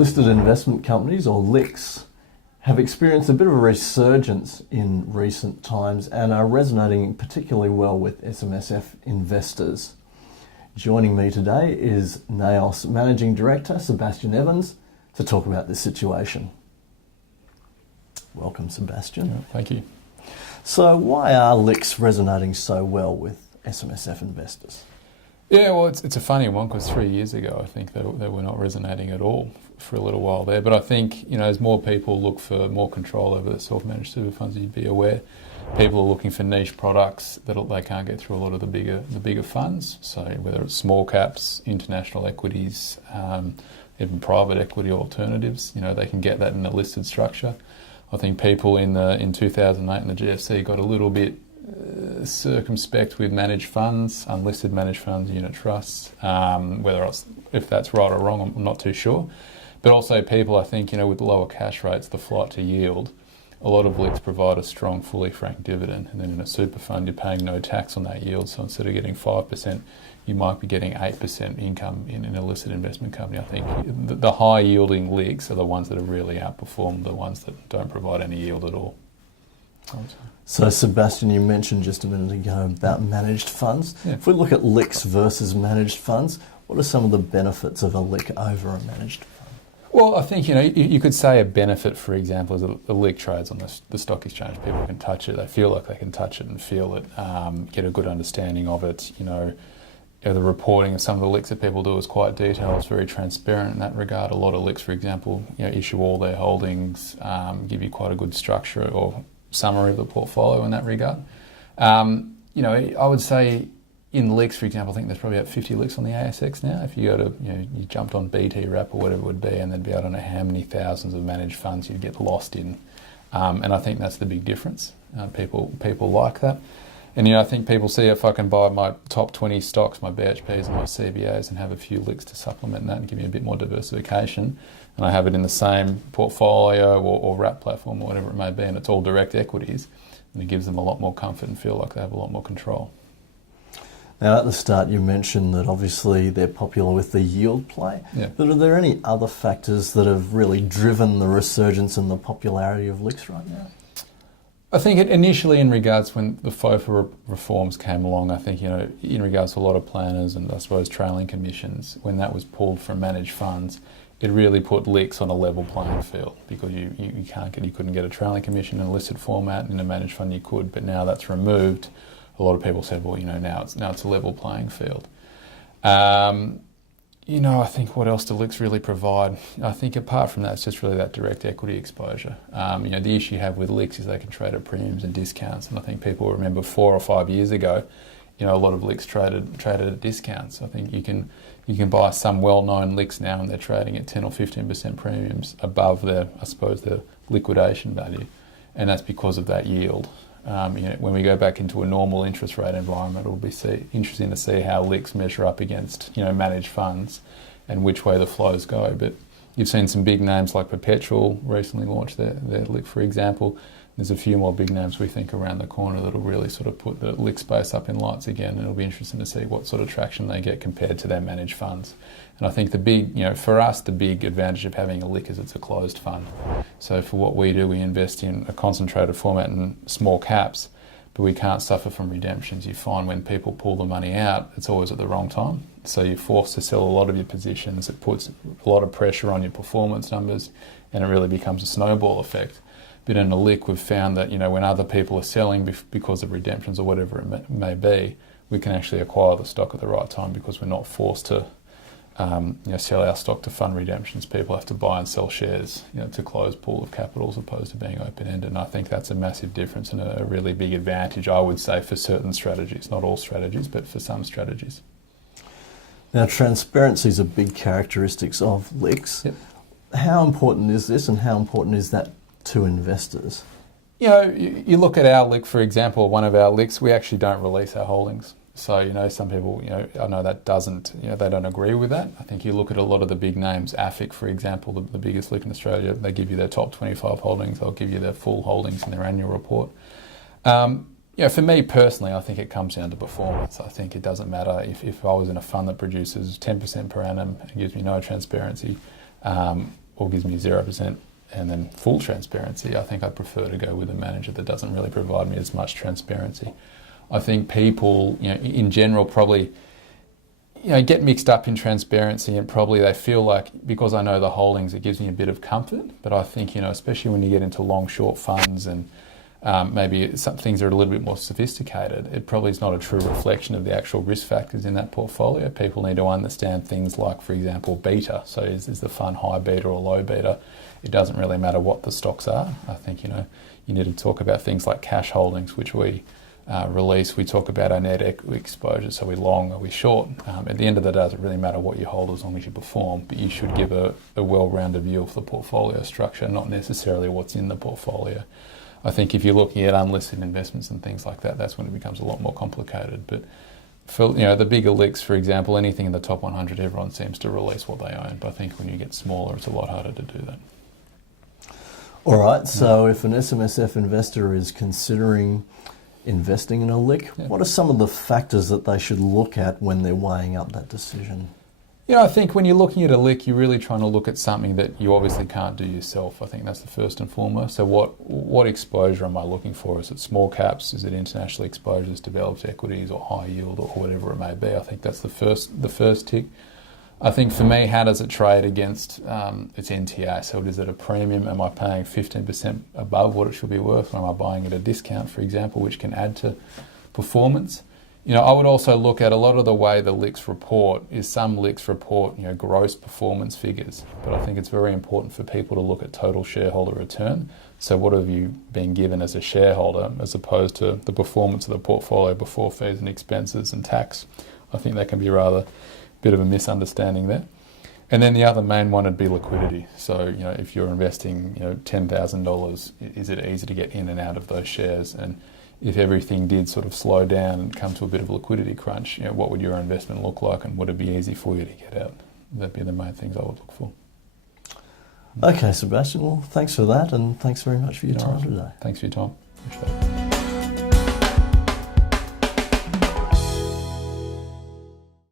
Listed investment companies, or LICs, have experienced a bit of a resurgence in recent times and are resonating particularly well with SMSF investors. Joining me today is Naos Managing Director Sebastian Evans to talk about this situation. Welcome, Sebastian. Yeah, thank you. So why are LICs resonating so well with SMSF investors? Yeah, well, it's a funny one because 3 years ago I think they were not resonating at all for a little while there. But I think, as more people look for more control over the self-managed super funds, you'd be aware, people are looking for niche products that they can't get through a lot of the bigger funds. So whether it's small caps, international equities, even private equity alternatives, they can get that in a listed structure. I think people in 2008 in the GFC got a little bit circumspect with managed funds, unlisted managed funds, unit trusts. If that's right or wrong, I'm not too sure. But also people, I think, with lower cash rates, the flight to yield, a lot of LICs provide a strong, fully franked dividend. And then in a super fund, you're paying no tax on that yield. So instead of getting 5%, you might be getting 8% income in a listed investment company. I think the high yielding LICs are the ones that have really outperformed the ones that don't provide any yield at all. So Sebastian, you mentioned just a minute ago about managed funds. Yeah. If we look at LICs versus managed funds, what are some of the benefits of a LIC over a managed fund? Well, I think, you could say a benefit, for example, is a LIC trades on the stock exchange. People can touch it. They feel like they can touch it and feel it, get a good understanding of it. The reporting of some of the LICs that people do is quite detailed. It's very transparent in that regard. A lot of LICs, for example, issue all their holdings, give you quite a good structure or summary of the portfolio in that regard. I would say in LICs, for example, I think there's probably about 50 LICs on the ASX now. If you go to, you jumped on BT Wrap or whatever it would be, and there'd be, I don't know how many thousands of managed funds you'd get lost in. And I think that's the big difference. People like that. And, I think people see if I can buy my top 20 stocks, my BHPs and my CBAs, and have a few LICs to supplement that and give me a bit more diversification, and I have it in the same portfolio or wrap platform or whatever it may be, and it's all direct equities, and it gives them a lot more comfort and feel like they have a lot more control. Now, at the start, you mentioned that obviously they're popular with the yield play, Yeah. but are there any other factors that have really driven the resurgence and the popularity of LICs right now? I think initially in regards when the FOFA reforms came along, I think, in regards to a lot of planners and I suppose trailing commissions, when that was pulled from managed funds, it really put LICs on a level playing field because you couldn't get a trailing commission in a listed format. In a managed fund you could, but now that's removed. A lot of people said, well, now it's a level playing field. I think what else do LICs really provide? I think apart from that, it's just really that direct equity exposure. The issue you have with LICs is they can trade at premiums and discounts, and I think people remember 4 or 5 years ago, a lot of LICs traded at discounts. I think you can buy some well-known LICs now, and they're trading at 10 or 15% premiums above their liquidation value, and that's because of that yield. When we go back into a normal interest rate environment, it'll be interesting to see how LICs measure up against managed funds and which way the flows go. But you've seen some big names like Perpetual recently launched their LIC, for example. There's a few more big names we think around the corner that'll really sort of put the LIC space up in lights again, and it'll be interesting to see what sort of traction they get compared to their managed funds. And I think for us, the big advantage of having a LIC is it's a closed fund. So for what we do, we invest in a concentrated format in small caps, but we can't suffer from redemptions. You find when people pull the money out, it's always at the wrong time. So you're forced to sell a lot of your positions. It puts a lot of pressure on your performance numbers, and it really becomes a snowball effect. But in a LIC, we've found that when other people are selling because of redemptions or whatever it may be, we can actually acquire the stock at the right time because we're not forced to sell our stock to fund redemptions. People have to buy and sell shares to close pool of capital as opposed to being open-ended. And I think that's a massive difference and a really big advantage, I would say, for certain strategies. Not all strategies, but for some strategies. Now, transparency is a big characteristic of LICs. Yep. How important is this, and how important is that to investors? You look at our LIC, for example, one of our LICs, we actually don't release our holdings. So, some people, I know that they don't agree with that. I think you look at a lot of the big names, AFIC, for example, the biggest LIC in Australia, they give you their top 25 holdings. They'll give you their full holdings in their annual report. For me personally, I think it comes down to performance. I think it doesn't matter if I was in a fund that produces 10% per annum and gives me no transparency, or gives me 0% and then full transparency, I think I'd prefer to go with a manager that doesn't really provide me as much transparency. I think people, in general, probably get mixed up in transparency, and probably they feel like, because I know the holdings, it gives me a bit of comfort. But I think, especially when you get into long short funds and maybe some things are a little bit more sophisticated, it probably is not a true reflection of the actual risk factors in that portfolio. People need to understand things like, for example, beta. So is the fund high beta or low beta? It doesn't really matter what the stocks are. I think, you need to talk about things like cash holdings, which we release. We talk about our net equity exposure, so we long or we short. At the end of the day, it doesn't really matter what you hold as long as you perform, but you should give a well-rounded view of the portfolio structure, not necessarily what's in the portfolio. I think if you're looking at unlisted investments and things like that, that's when it becomes a lot more complicated. But for the bigger LICs, for example, anything in the top 100, everyone seems to release what they own. But I think when you get smaller, it's a lot harder to do that. All right, so if an SMSF investor is considering investing in a LIC, what are some of the factors that they should look at when they're weighing up that decision? I think when you're looking at a LIC, you're really trying to look at something that you obviously can't do yourself. I think that's the first and foremost. So what exposure am I looking for? Is it small caps? Is it international exposures, developed equities, or high yield, or whatever it may be? I think that's the first tick. I think for me, how does it trade against its NTA? So is it a premium? Am I paying 15% above what it should be worth? Or am I buying at a discount, for example, which can add to performance? I would also look at a lot of the way the LICs report is some LICs report, gross performance figures. But I think it's very important for people to look at total shareholder return. So what have you been given as a shareholder as opposed to the performance of the portfolio before fees and expenses and tax? I think that can be rather bit of a misunderstanding there. And then the other main one would be liquidity. So, if you're investing, $10,000, is it easy to get in and out of those shares? And if everything did sort of slow down and come to a bit of a liquidity crunch, what would your investment look like, and would it be easy for you to get out? That'd be the main things I would look for. Okay, Sebastian, well, thanks for that, and thanks very much for your time today. Thanks for your time. Appreciate it.